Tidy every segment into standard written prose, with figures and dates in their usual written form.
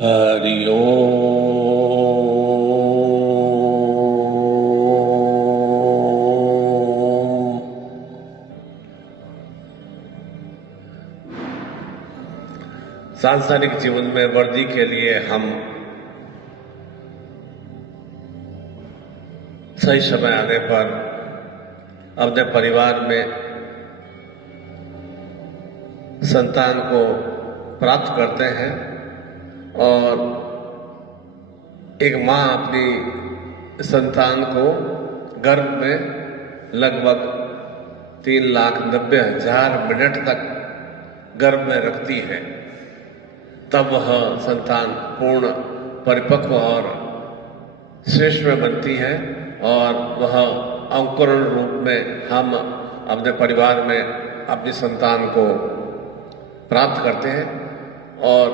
हरि ओम। सांसारिक जीवन में वृद्धि के लिए हम सही समय आने पर अपने परिवार में संतान को प्राप्त करते हैं और एक माँ अपनी संतान को गर्भ में लगभग 3,90,000 मिनट तक गर्भ में रखती है। तब वह संतान पूर्ण परिपक्व और श्रेष्ठ में बनती है और वह अंकुरण रूप में हम अपने परिवार में अपनी संतान को प्राप्त करते हैं। और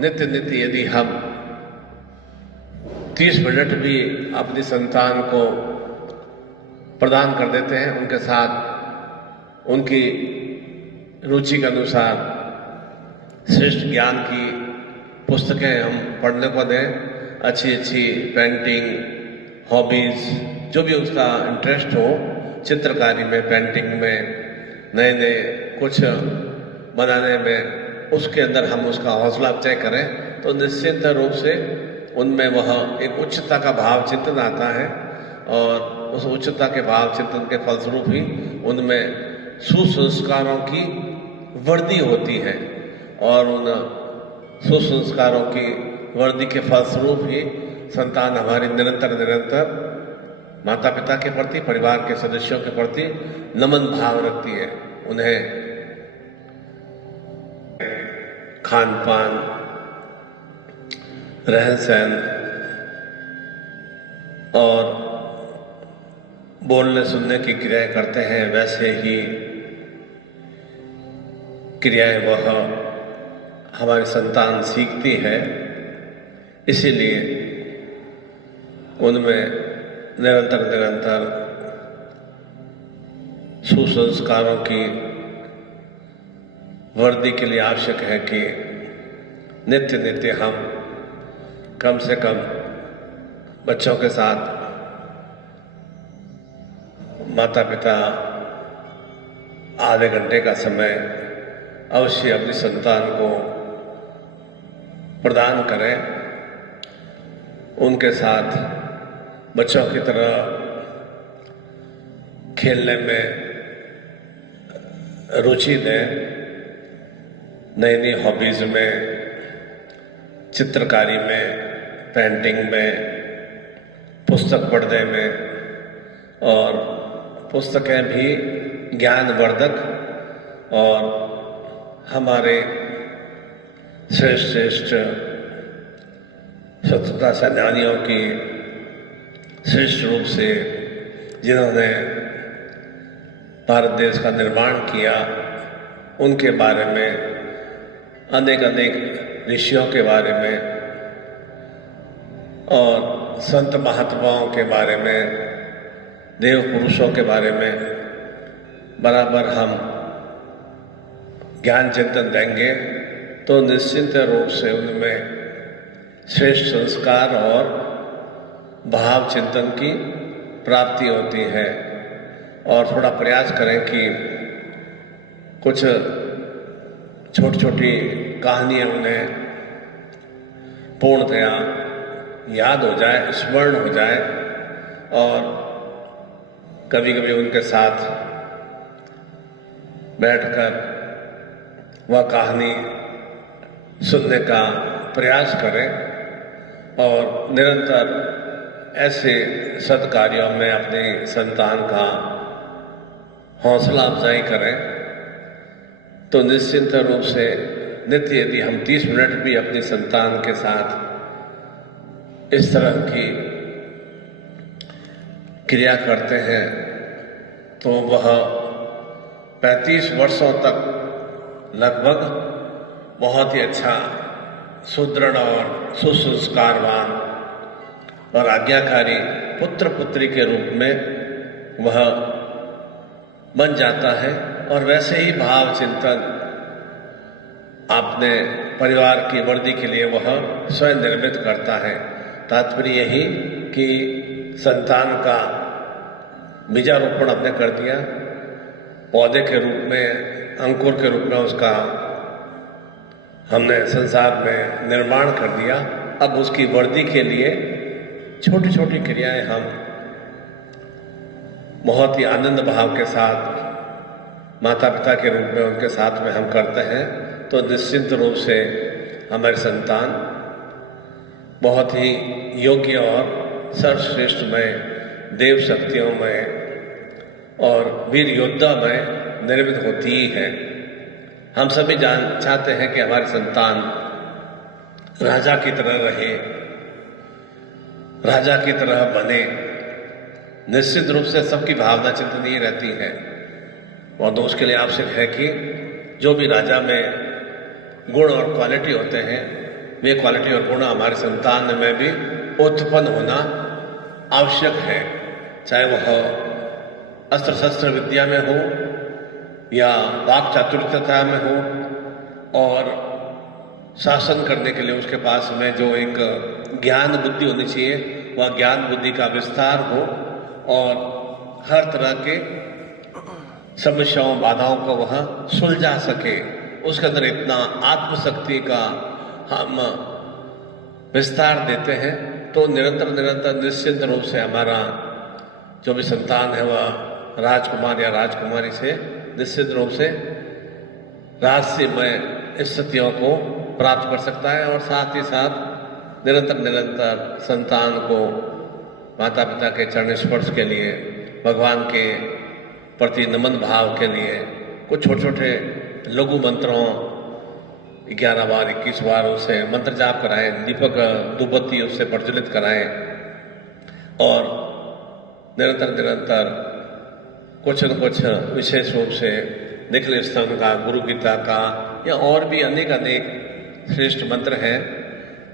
नित्य नित्य यदि हम 30 मिनट भी अपनी संतान को प्रदान कर देते हैं, उनके साथ उनकी रुचि के अनुसार श्रेष्ठ ज्ञान की पुस्तकें हम पढ़ने को दें, अच्छी अच्छी पेंटिंग, हॉबीज, जो भी उसका इंटरेस्ट हो, चित्रकारी में, पेंटिंग में, नए नए कुछ बनाने में, उसके अंदर हम उसका हौसला अफजाई करें तो निश्चित रूप से उनमें वह एक उच्चता का भाव चिंतन आता है और उस उच्चता के भाव चिंतन के फलस्वरूप ही उनमें सुसंस्कारों की वृद्धि होती है और उन सुसंस्कारों की वृद्धि के फलस्वरूप ही संतान हमारी निरंतर माता पिता के प्रति, परिवार के सदस्यों के प्रति नमन भाव रखती है। उन्हें खान पान, रहन सहन और बोलने सुनने की क्रियाएं करते हैं, वैसे ही क्रियाएं वह हमारी संतान सीखती है। इसीलिए उनमें निरंतर सुसंस्कारों की वृद्धि के लिए आवश्यक है कि नित्य नित्य हम कम से कम बच्चों के साथ माता पिता आधे घंटे का समय अवश्य अपनी संतान को प्रदान करें। उनके साथ बच्चों की तरह खेलने में रुचि दें, नई नई हॉबीज में, चित्रकारी में, पेंटिंग में, पुस्तक पढ़ने में, और पुस्तकें भी ज्ञानवर्धक और हमारे श्रेष्ठ स्वतंत्रता सेनानियों की श्रेष्ठ रूप से जिन्होंने भारत देश का निर्माण किया, उनके बारे में, अनेक ऋषियों के बारे में और संत महात्माओं के बारे में, देव पुरुषों के बारे में बराबर हम ज्ञान चिंतन देंगे तो निश्चित रूप से उनमें श्रेष्ठ संस्कार और भाव चिंतन की प्राप्ति होती है। और थोड़ा प्रयास करें कि कुछ छोटी छोटी कहानियाँ उन्हें पूर्णतया याद हो जाए, स्मरण हो जाए और कभी कभी उनके साथ बैठकर वह कहानी सुनने का प्रयास करें और निरंतर ऐसे सत्कार्यों में अपनी संतान का हौसला अफजाई करें तो निश्चित रूप से नित्य यदि हम 30 मिनट भी अपनी संतान के साथ इस तरह की क्रिया करते हैं तो वह 35 वर्षों तक लगभग बहुत ही अच्छा, सुदृढ़ और सुसंस्कारवान और आज्ञाकारी पुत्र पुत्री के रूप में वह बन जाता है। और वैसे ही भाव चिंतन अपने परिवार की वर्दी के लिए वह स्वयं निर्मित करता है। तात्पर्य यही कि संतान का बीजारोपण आपने कर दिया, पौधे के रूप में, अंकुर के रूप में उसका हमने संसार में निर्माण कर दिया। अब उसकी वर्दी के लिए छोटी छोटी क्रियाएं हम बहुत ही आनंद भाव के साथ माता पिता के रूप में उनके साथ में हम करते हैं, तो निश्चित रूप से हमारे संतान बहुत ही योग्य और सर्वश्रेष्ठ में, देव शक्तियों में और वीर योद्धा में निर्मित होती ही है। हम सभी चाहते हैं कि हमारे संतान राजा की तरह रहे, राजा की तरह बने। निश्चित रूप से सबकी भावना चिंतनीय रहती है और तो उसके लिए आवश्यक है कि जो भी राजा में गुण और क्वालिटी होते हैं, वे क्वालिटी और गुण हमारे संतान में भी उत्पन्न होना आवश्यक है। चाहे वह अस्त्र शस्त्र विद्या में हो या वाक चातुर्यता में हो, और शासन करने के लिए उसके पास में जो एक ज्ञान बुद्धि होनी चाहिए, वह ज्ञान बुद्धि का विस्तार हो और हर तरह के समस्याओं बाधाओं को वह सुलझा सके। उसके अंदर इतना आत्मशक्ति का हम विस्तार देते हैं, तो निरंतर निरंतर निश्चित रूप से हमारा जो भी संतान है वह राजकुमार या राजकुमारी से निश्चित रूप से रहस्यमय स्थितियों को प्राप्त कर सकता है। और साथ ही साथ निरंतर निरंतर संतान को माता पिता के चरण स्पर्श के लिए, भगवान के प्रति नमन भाव के लिए कुछ छोटे छोटे लघु मंत्रों 11 बार 21 बार उसे मंत्र जाप कराएं, दीपक धूपबत्ती उससे प्रज्वलित कराएं और निरंतर निरंतर कुछ न कुछ विशेष रूप से निखिल स्तंभ का, गुरु गीता का या और भी अनेक अनेक श्रेष्ठ मंत्र हैं,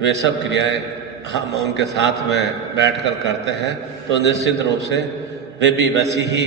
वे सब क्रियाएं हम उनके साथ में बैठकर करते हैं, तो निश्चित रूप से वे भी वैसी ही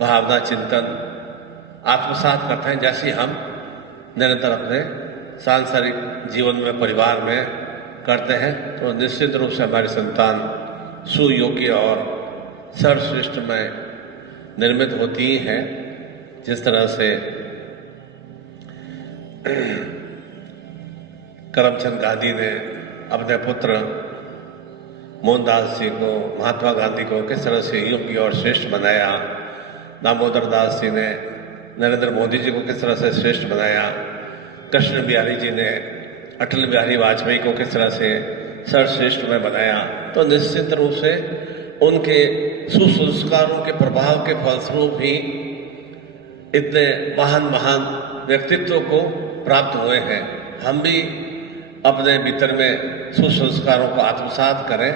भावना चिंतन आत्मसात करते हैं जैसी हम निरंतर अपने सांसारिक जीवन में, परिवार में करते हैं। तो निश्चित रूप से हमारी संतान सुयोग्य और सर्वश्रेष्ठ में निर्मित होती ही है। जिस तरह से करमचंद गांधी ने अपने पुत्र मोहनदास जी को, महात्मा गांधी को किस तरह से योग्य और श्रेष्ठ बनाया, दामोदर दास जी ने नरेंद्र मोदी जी को किस तरह से श्रेष्ठ बनाया, कृष्ण बिहारी जी ने अटल बिहारी वाजपेयी को किस तरह से सर्वश्रेष्ठ में बनाया, तो निश्चित रूप से उनके सुसंस्कारों के प्रभाव के फलस्वरूप ही इतने महान महान व्यक्तित्व को प्राप्त हुए हैं। हम भी अपने भीतर में सुसंस्कारों को आत्मसात करें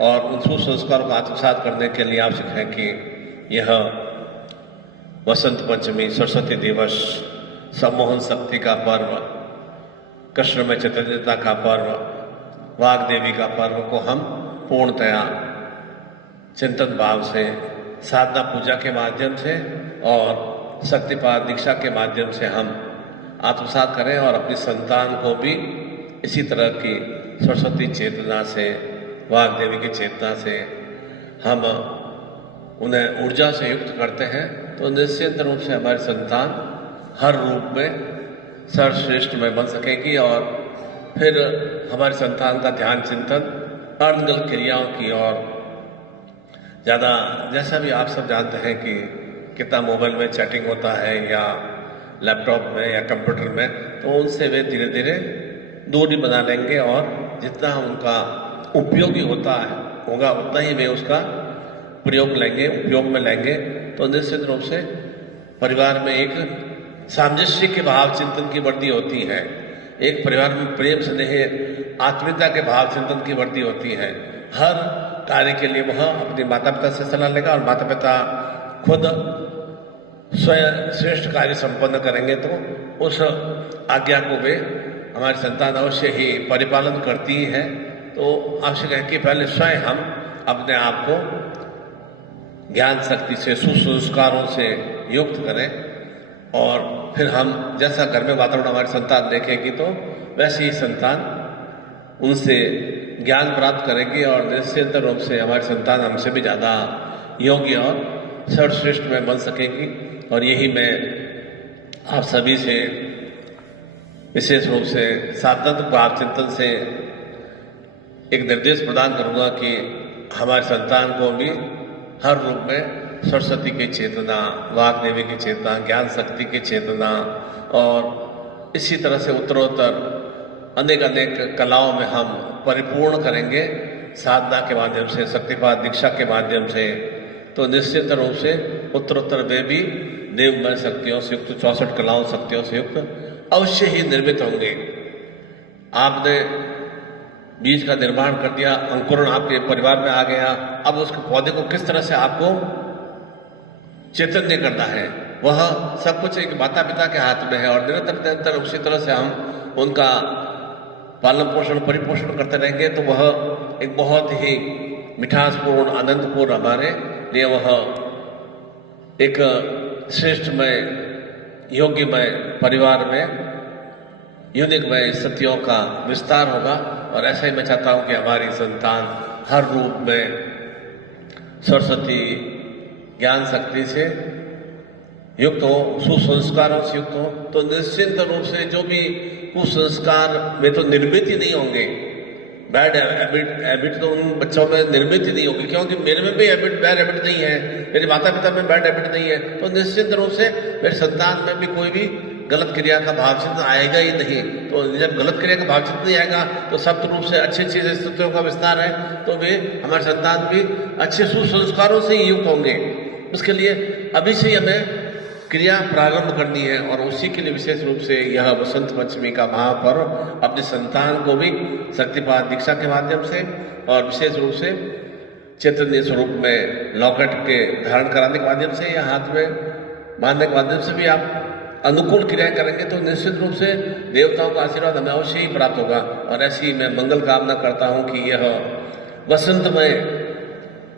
और उन सुसंस्कारों को आत्मसात करने के लिए आवश्यक है कि यह वसंत पंचमी, सरस्वती दिवस, सम्मोहन शक्ति का पर्व, कृष्ण में चैतन्यता का पर्व, वाग देवी का पर्व को हम पूर्णतया चिंतन भाव से, साधना पूजा के माध्यम से और शक्तिपात दीक्षा के माध्यम से हम आत्मसात करें और अपनी संतान को भी इसी तरह की सरस्वती चेतना से, वाग देवी की चेतना से हम उन्हें ऊर्जा से युक्त करते हैं, तो निश्चित रूप से हमारी संतान हर रूप में सर्वश्रेष्ठ में बन सकेगी। और फिर हमारी संतान का ध्यान चिंतन अर्नगल क्रियाओं की ओर ज़्यादा, जैसा भी आप सब जानते हैं कि कितना मोबाइल में चैटिंग होता है या लैपटॉप में या कंप्यूटर में, तो उनसे वे धीरे धीरे दूरी बना लेंगे और जितना उनका उपयोगी होगा उतना ही वे उसका प्रयोग में लेंगे। तो निश्चित रूप से परिवार में एक सामंजस्य के भाव चिंतन की वृद्धि होती है, एक परिवार में प्रेम स्नेह आत्मीयता के भाव चिंतन की वृद्धि होती है। हर कार्य के लिए वह अपने माता पिता से सलाह लेगा और माता पिता खुद स्वयं श्रेष्ठ कार्य संपन्न करेंगे, तो उस आज्ञा को वे हमारी संतान अवश्य ही परिपालन करती है। तो आवश्यक है कि पहले स्वयं हम अपने आप को ज्ञान शक्ति से, सुसंस्कारों से युक्त करें और फिर हम जैसा घर में वातावरण हमारी संतान देखेगी तो वैसे ही संतान उनसे ज्ञान प्राप्त करेगी और निश्चित रूप से हमारी संतान हमसे भी ज़्यादा योग्य और सर्वश्रेष्ठ में बन सकेगी। और यही मैं आप सभी से विशेष रूप से साधनात्मक भाव चिंतन से एक निर्देश प्रदान करूंगा कि हमारी संतान को भी हर रूप में सरस्वती की चेतना, वाग देवी की चेतना, ज्ञान शक्ति की चेतना और इसी तरह से उत्तरोत्तर अनेक अनेक कलाओं में हम परिपूर्ण करेंगे साधना के माध्यम से, शक्तिपात दीक्षा के माध्यम से। तो निश्चित रूप से उत्तरोत्तर वे भी देवमय शक्तियों से युक्त, 64 कलाओं शक्तियों से युक्त अवश्य ही निर्मित होंगे। आपने बीज का निर्माण कर दिया, अंकुरण आपके परिवार में आ गया, अब उसके पौधे को किस तरह से आपको चैतन्य करना है, वह सब कुछ एक माता पिता के हाथ में है। और निरंतर उसी तरह से हम उनका पालन पोषण परिपोषण करते रहेंगे तो वह एक बहुत ही मिठासपूर्ण आनंदपूर्ण हमारे लिए वह एक श्रेष्ठमय योग्यमय परिवार में यूनिकमय स्थितियों का विस्तार होगा। और ऐसा ही मैं चाहता हूँ कि हमारी संतान हर रूप में सरस्वती ज्ञान शक्ति से युक्त हो, सुसंस्कारों से युक्त हो। तो निश्चित रूप से जो भी कुसंस्कार वे तो निर्मित ही नहीं होंगे, बैड हैबिट तो उन बच्चों में निर्मित ही नहीं होगी, क्योंकि मेरे में भी बैड हैबिट नहीं है, मेरे माता पिता में बैड हैबिट नहीं है। तो निश्चित रूप से मेरे संतान में भी कोई भी गलत क्रिया का भाव चिंतन आएगा ही नहीं। तो जब गलत क्रिया का भाव चिंतन नहीं आएगा तो सप्त रूप से अच्छी अच्छी स्थितियों का विस्तार है, तो वे हमारे संतान भी अच्छे सुसंस्कारों से ही युक्त होंगे। उसके लिए अभी से हमें क्रिया प्रारंभ करनी है और उसी के लिए विशेष रूप से यह वसंत पंचमी का महापर्व अपने संतान को भी शक्तिपात दीक्षा के माध्यम से और विशेष रूप से चैतन्य स्वरूप में लॉकेट के धारण कराने के माध्यम से या हाथ में बांधने के माध्यम से भी आप अनुकूल क्रियाएं करेंगे तो निश्चित रूप से देवताओं का आशीर्वाद हमें अवश्य ही प्राप्त होगा। और ऐसी मैं मंगल कामना करता हूँ कि यह वसंतमय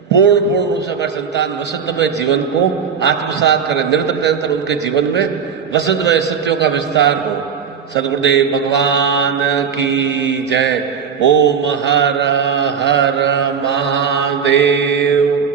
पूर्ण रूप से हमारे संतान वसंतमय जीवन को आत्मसात करें, निरंतर उनके जीवन में वसंतमय सत्यों का विस्तार हो। सद्गुरुदेव भगवान की जय। ओम हर हर महादेव।